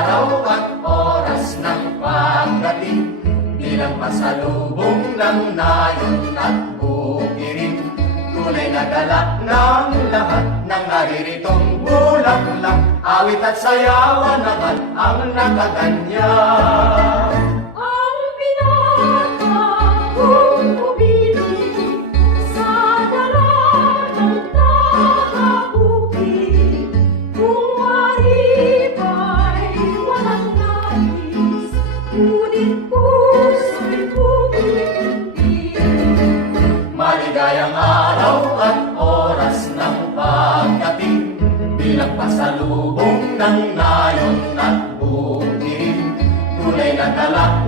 araw at oras ng pagdating, bilang pasalubong ng nayon at bukirin. Tunay na galak ng lahat ng nariritong bulaklak, awit at sayawan naman ang nakaganyan. Ang pinakakong umilig sa dalagang tagabukid, kung mariba'y walang nais, ngunit puso'y bumibig. Maligayang araw at oras ng pagdating, bilang pasalubong ng nayon at bukirin. Tunay na galak